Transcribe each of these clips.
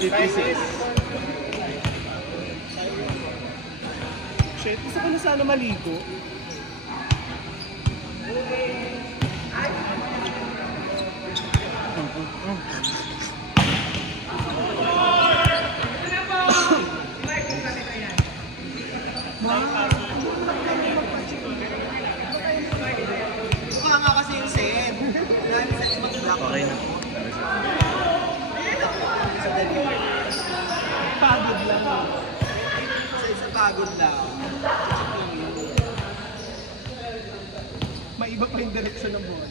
56. Shit, gusto ko na sana maligo. Mukha kasi yung sen. Okay na. Pagod lang. Sa pagod lang. May iba pa yung direksyon ng bola.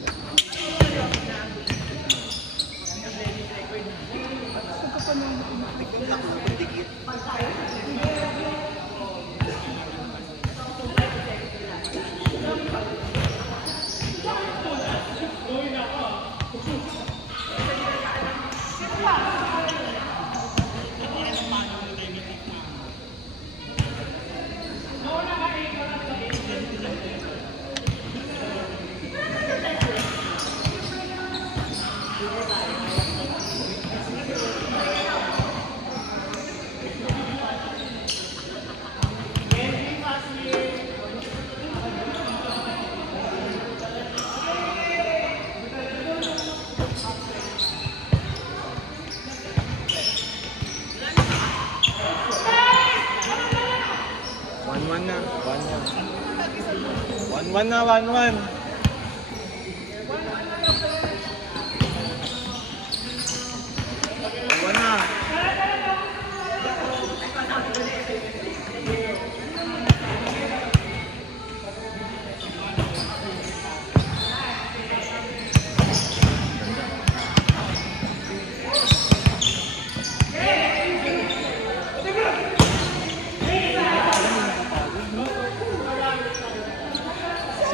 Gusto ko pa nung Tignan ako, dikit. One na, 1-1.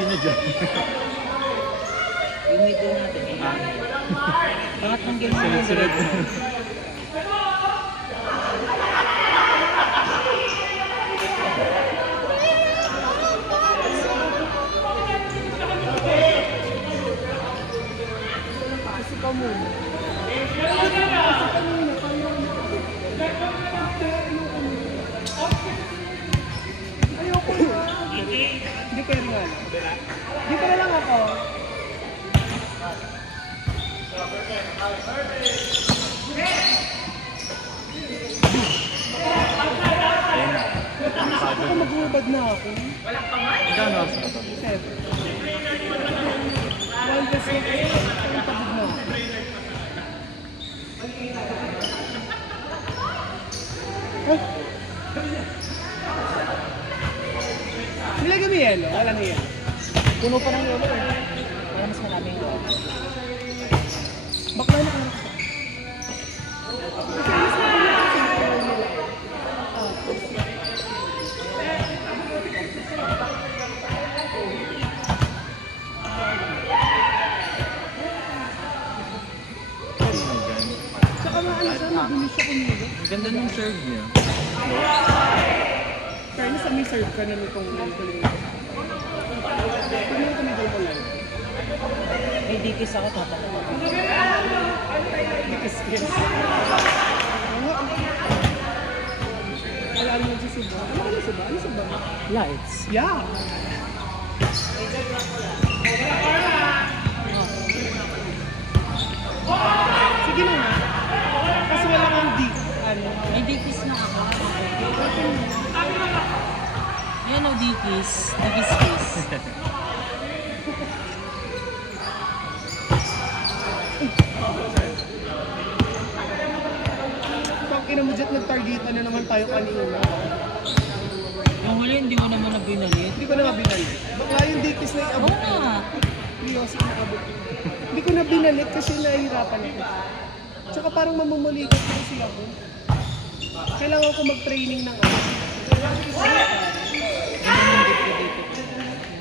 Sino dyan? Yung middle natin. Pangatlong game na yung Sunod-sunod. Kasi ka muna. Ayoko yun. Hindi kayo nga lang. Dito na lang ako. Ako mag-ubad na ako. Ikaw na ako. 7. While the 6, ang pagod na ako. Ay! Nilagay mo yelo? Wala na yelo. Puno pa ng yelo eh. Kaya mas maraming yun. Bakla na ka na. Saka maano siya, mabilis siya kumili. Ang ganda ng serve niya. Kaya nasa may serve ka na nitong kuling. Tignan ko may game online. May dikis ako tatanong. Dikis-kis. Wala naman si Suba. Ano ka na Suba? Ano Suba? Lights. Yeah! Sige na nga. Kasi wala kang di. Ano? May dikis na ako. Ayan o dikis. Dikis-kis. Pag inamudyan, nag-targetan na naman tayo kanina. Yung huli, hindi mo naman na binalit. Hindi ko na nga binalit. Baka yung dikis na iabot. Oo nga. Seryoso na abot. Hindi ko na binalit kasi nahihirapan ako. Tsaka parang mamumulikat kasi ako. Kailangan ko mag-training ng ano.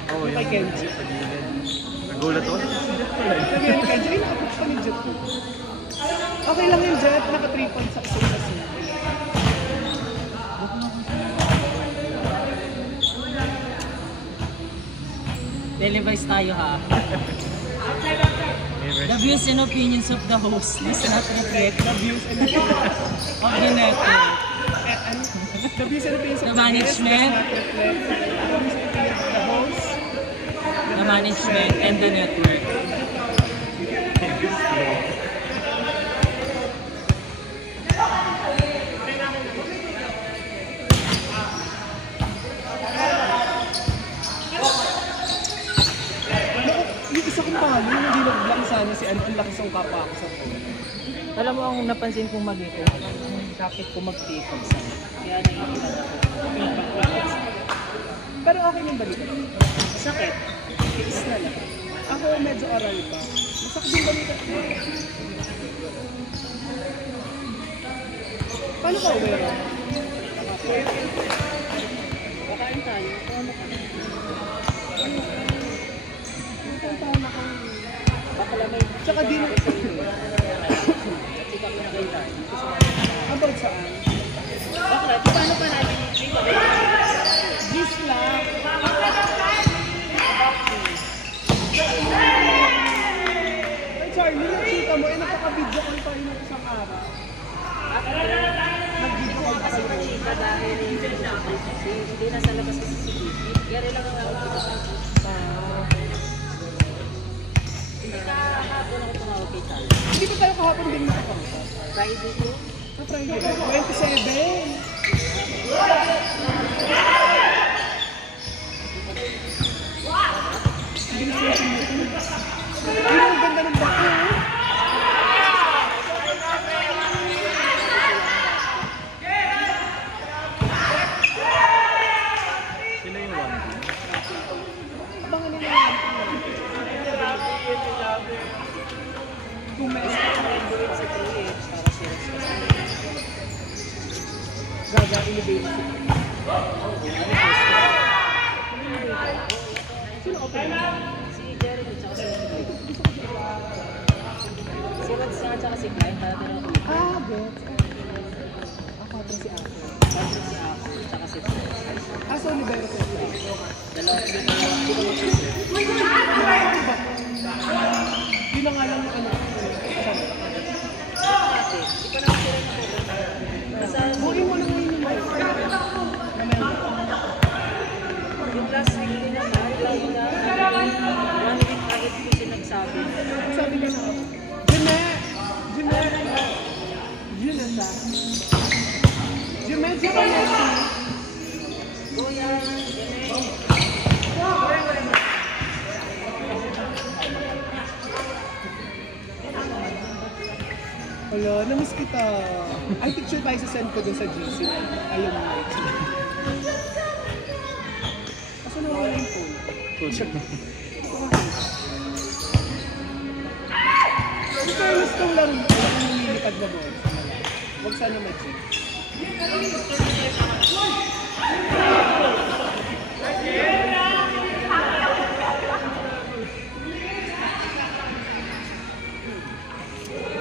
Oo, Kay Kenji. Nagulat ako. Sabi ni Kenji, ay nakapot pa ni Jet ko. Okay lang yung Jet, naka-3 points success kasi. Televise tayo ha. The views and opinions of the host does not reflect the views and opinions of the network. The views and opinions The of the guests does management. not reflect the views and opinions of the host, The management and the network. Yung isa kong palo, yung hindi nag-block sana si ano, ang lakas ng kapa ako sa phone. Alam mo, ang napansin kong mali ko, kapit ko mag-take sa. Kaya naiilan ako. Pero okay nang balik. Sakit. Tiis na lang. Ako medyo aral pa. Masakit yung balik. Paano ka aware? Kakain tayo. Ano ka? Tama ko. Bakala may Tsaka din, chika ko na kayo tayo. about saan? Bakla, paano pa natin chika ko? Gis lang. Ay Charlie, nakita mo, nakaka-video call pa rin ng isang araw. Nag-video call pa Kasi kayo. machika dahil hindi nasa labas kasi si Kitty. Kaya rin lang ang ako dito. Hindi ka hapon ako tumawag kay Charlie. Hindi ba tayo kahapon din nakapangka? Friday ko. Sa Friday, 27. Yun ang ganda ng bako. Sila yung one. Abangan nila yan. Kung may Doon sa 3H para sales kasi. Gaga Innovation. Sino open? Si Jeremy tsaka si si Rod tsaka si Klein para din ako. Ah, bet. Ako ito si Ako. Tapos si Ako tsaka si Ah, so Olivero ko. dalawa sila Yun na nga lang yung ano. ate. Hindi pa naman sila nasa Buhin mo na ngayon yung mic. Mamaya. yung last week din naman, like na 1 week agad ko siya nagsabi. Sabi niya na, Jeanette! Jeanette! Yun na siya. Jeanette, Goya, wala, namiss kita. Ay, picture tayo sa send ko dun sa GC. Ayaw mo na. Kaso nawala yung phone. Ang fairness kong laro ko, ang nililipad na doon. Huwag sana mag-check.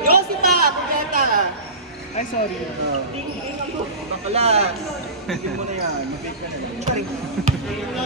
Yosita, kumeta. Ay, sorry. Bakla! Hindi mo na yan. Mag-fake ka na yan.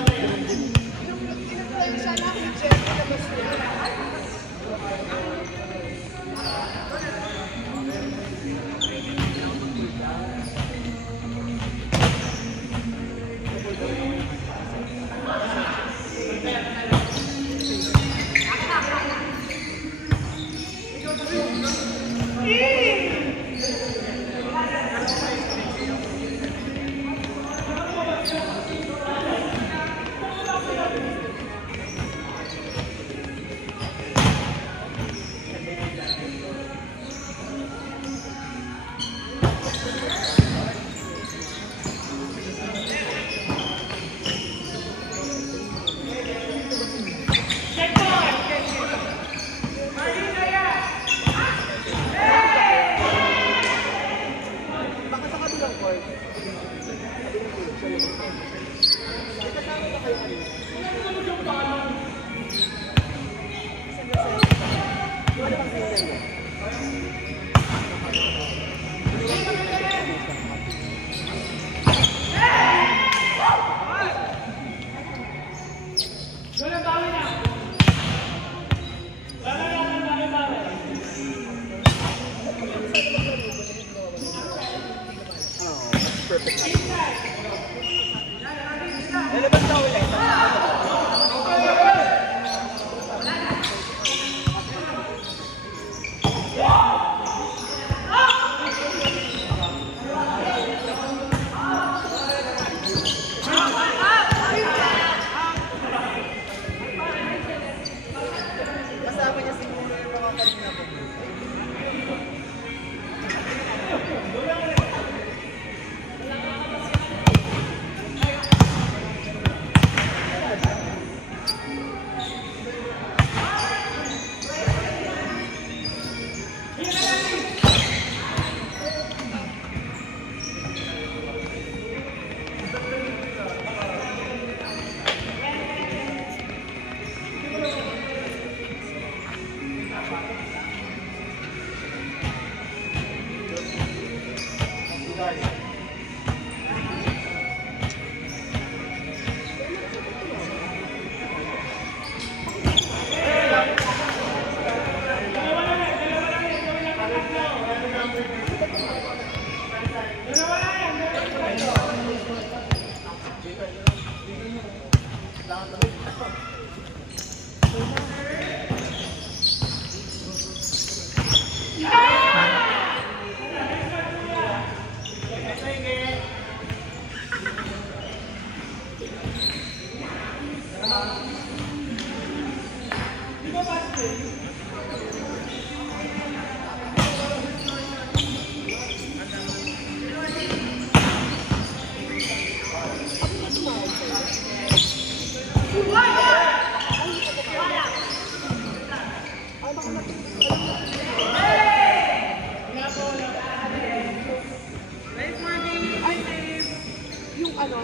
Yung ano?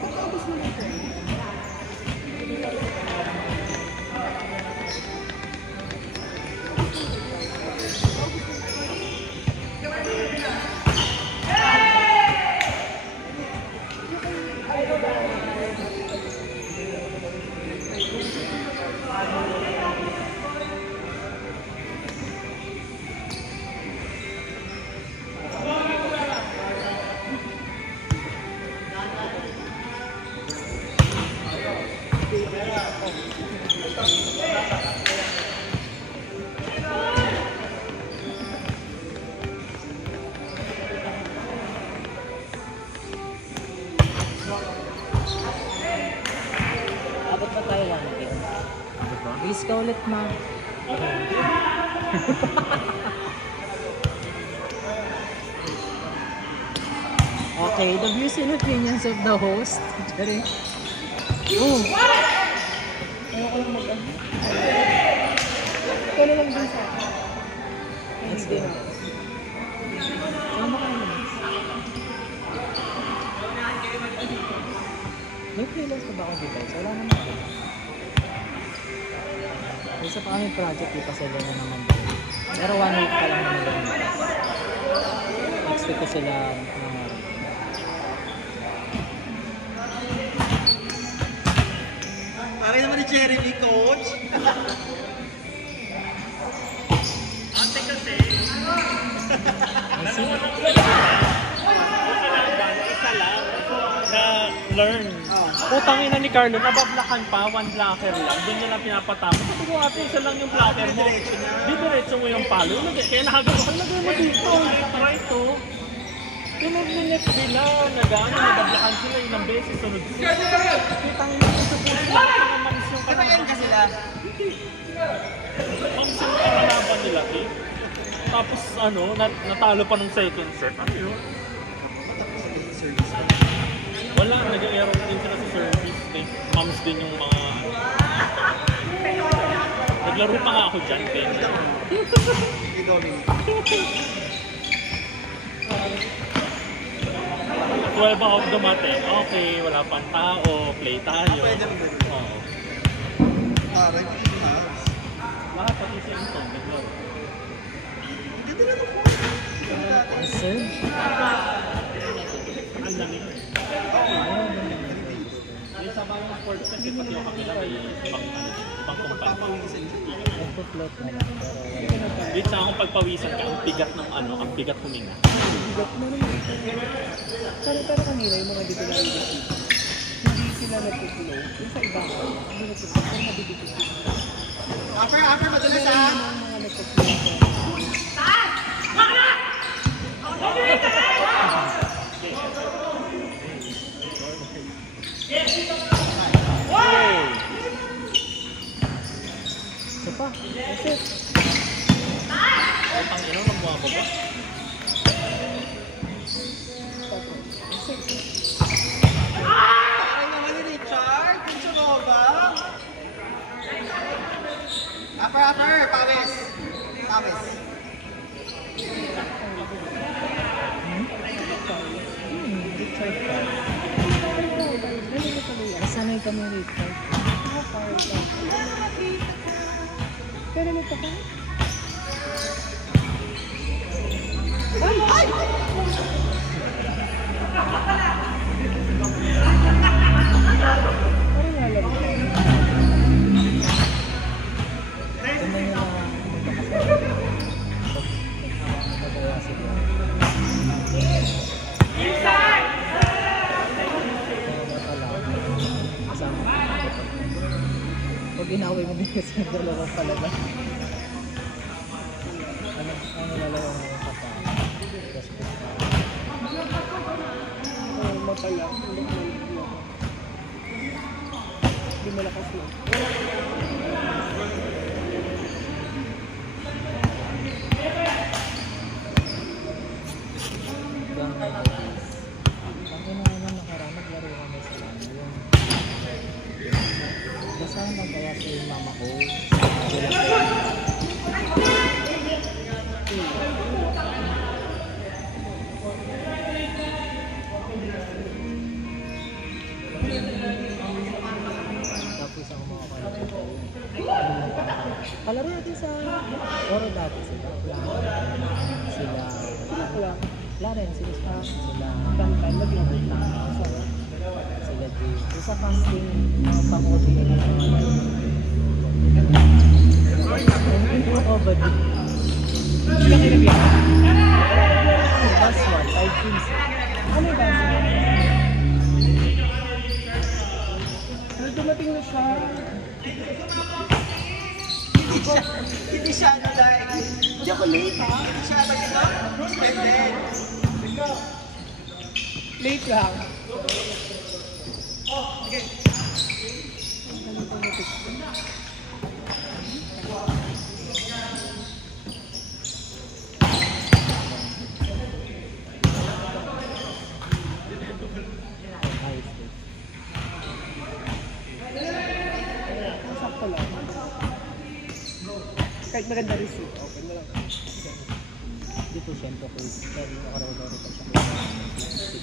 Pagkabos mo nito. Abot pa tayo lang. Bis ka ulit, ma. Okay, the views and opinions of the host. Sorry. Oh, Ayoko lang mag-ano. Ito na lang din sa akin. let's go. Sama ka naman. May freelance pa ba akong device? Wala naman ako. May isa pa kami project, di pa sila na naman. Pero 1 week pa lang naman yung bukas. Next week ko sila nangaral. Pare naman ni Jeremy, coach. Ate kasi. Isa lang na learn. Putang ina ni Carlo, nabablakan pa, 1 blocker lang. Doon niya lang pinapatapos. Sabi ko ate, isa lang yung blocker mo. Di diretso mo yung palo. Kaya nakagawa, lagay mo dito. Try to. Pinag-minute sila, nabablakan sila ilang beses. Sunod sila. Kitang ina ito po sila. Manis yung kalaban sila. Manis yung kalaban nila eh. Tapos ano, natalo pa ng second set. Ano yun? Wala, nag-error din sila sa service. Moms din yung mga... Naglaro pa nga ako dyan, Ken. Si Dominic. 12 out dumate. Okay, wala pang tao. Play tayo. Pwede rin ba? Oo. Aray, house. Lahat pati si Anton, naglaro. Hindi na ako. Sir? Ang lamig. Yung sa mga sports kasi pati yung kapila may ibang kumpanya. Papawisan siya. Nagpo-float na lang. Pero wala. Di sa akong pagpawisan ka, ang bigat ng ano, ang bigat huminga. Bigat na naman. Pero kanina yung mga dito na hindi sila nagpo-flow. Yung sa iba, hindi nagpo-flow. Pero mabibigit sila. Upper, madalas Pero ah. yung mga nagpo-flow. Isa pa. Kasi, Ay, pang ino, magmumaba ba? Aray naman ni Richard. Pincho mo ba? Upper, pawis. Pawis. Richard pa. nasanay kami rito. Pero nito ka? Parang alam ko. Tingnan nyo na magbabawasan yun. Pag inaway mo din kasi yung dalawang palaban. Ano lalayo mo yung kata? Matala. Hindi malakas na. Tapos ako makakalaro. Kalaro natin sa Oro dati sila. Sila Clarence, sila Tantan, naging sila Jay. Sa casting, mga pang-OT na mga ako ba di? Sila kayo nabiyang? Last one, 5 teams. Ano yung basa? Dumating na siya. Hindi siya ano like, chocolate ha? Hindi siya like ito? And then, Late lang. High school. Sakto lang. Kahit maganda receipt, open mo lang. Dito siyempre ko pero nakaraw-laro pa siya.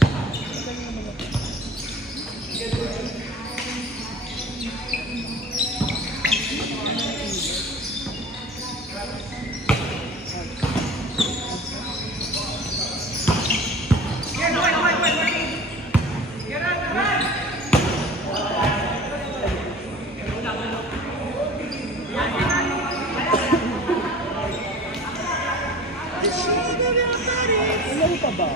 Laro pa ba?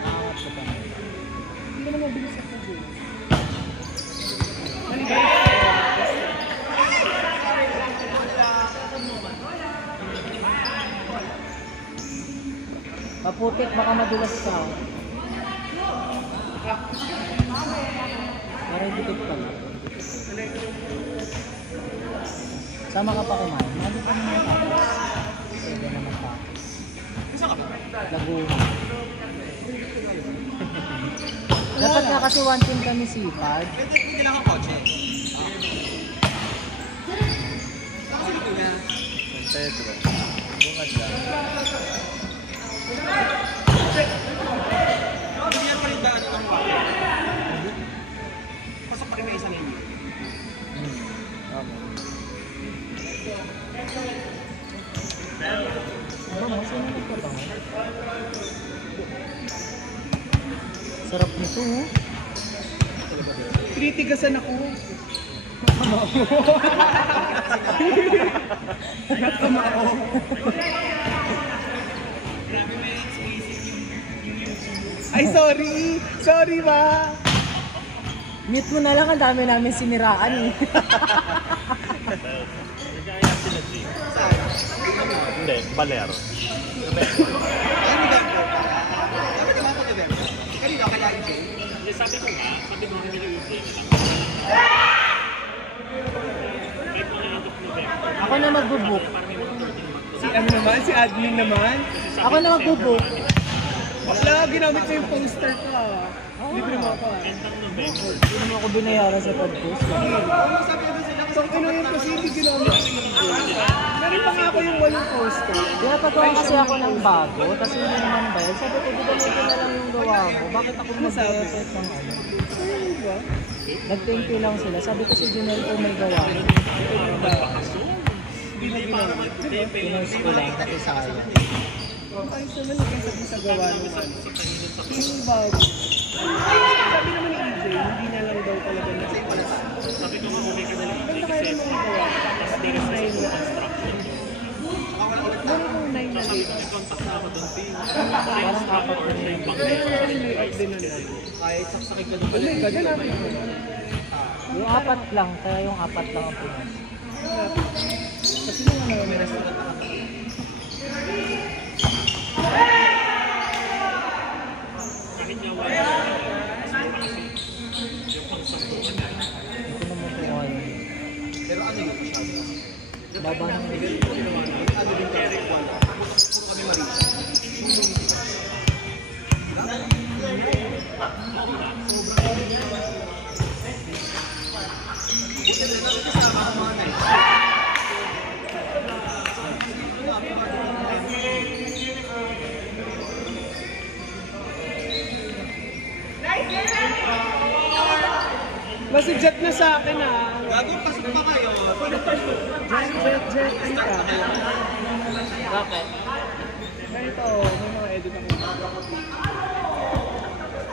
Nakakap ko pa. Hindi naman mabilis ako dyan. Maputik, baka madulas ka. Para dikit pa lang. Sama ka pa kumain. Nandito ka naman tapos. Pwede naman tapos. Laguna. Dapat nga kasi one team kami sipag. pwede lang ang kotse. Saan si Laguna? San Pedro. Bungad lang. Hindi yan pa rin daan ng mga. Pasok pa rin may isang inyo. Tama. Ano, sino nagtatango? Sarap nito, oh. Tinitigasan ako. Nakama ako. Ay, sorry. Sorry, ma. Mute mo na lang, ang dami namin siniraan eh. Nagkaya sila G. Hindi, Balero. Ay, November pa. Dapat naman ako November. Kanino, kaya Jay? Hindi, sabi ko hindi nyo i-play nila. Kahit mga end of November. Ako na magbubook. Parang may mga 13 months. Si ano naman, si admin naman. Ako na magbubook. Wala, ginamit ko yung poster ko. Libre mo ako. End of November. Hindi naman ako binayaran sa pag-post. Sabi ko sila So, ano yun kasi hindi ginamit ko yung meron pa nga ako yung walang poster. Kaya pagawa kasi ako ng bago, tapos hindi naman bayad. Sabi ko, di ba ko na lang yung gawa mo? Bakit ako mag-effort ng ano? Ano ba? Nag-thank you lang sila. Sabi ko si Junel ko may gawa. Hindi na ginamit. Diba? Pinost ko lang kasi sayang. Ayos naman yung kaysa sa gawa naman. Yung bago. Sabi naman ni EJ, hindi na lang daw talaga na. Sabi ko mabuhay ka na lang Ganda kaya naman yung gawa. Tapos di ka sa construction. Meron kong 9 na Sabi dito. ko may contact na ako doon, Tim. Parang apat na Siya yung Pero yung layout din na nila. kahit saksakit ka Oh my God, hanapin ko na. Yung apat lang, kaya yung apat lang ang pinost. Kasi nung ano, meron kahit nga wala. Yung pang-sampungan na. Ito naman po kayo. Pero ano yun? Laban ng Ano din kaya wala. Puro kami marito. Masigat na sa akin ah. Gago, pasok pa kayo. Jet. Ano ka? Bakit? Ganito, may mga edit ako.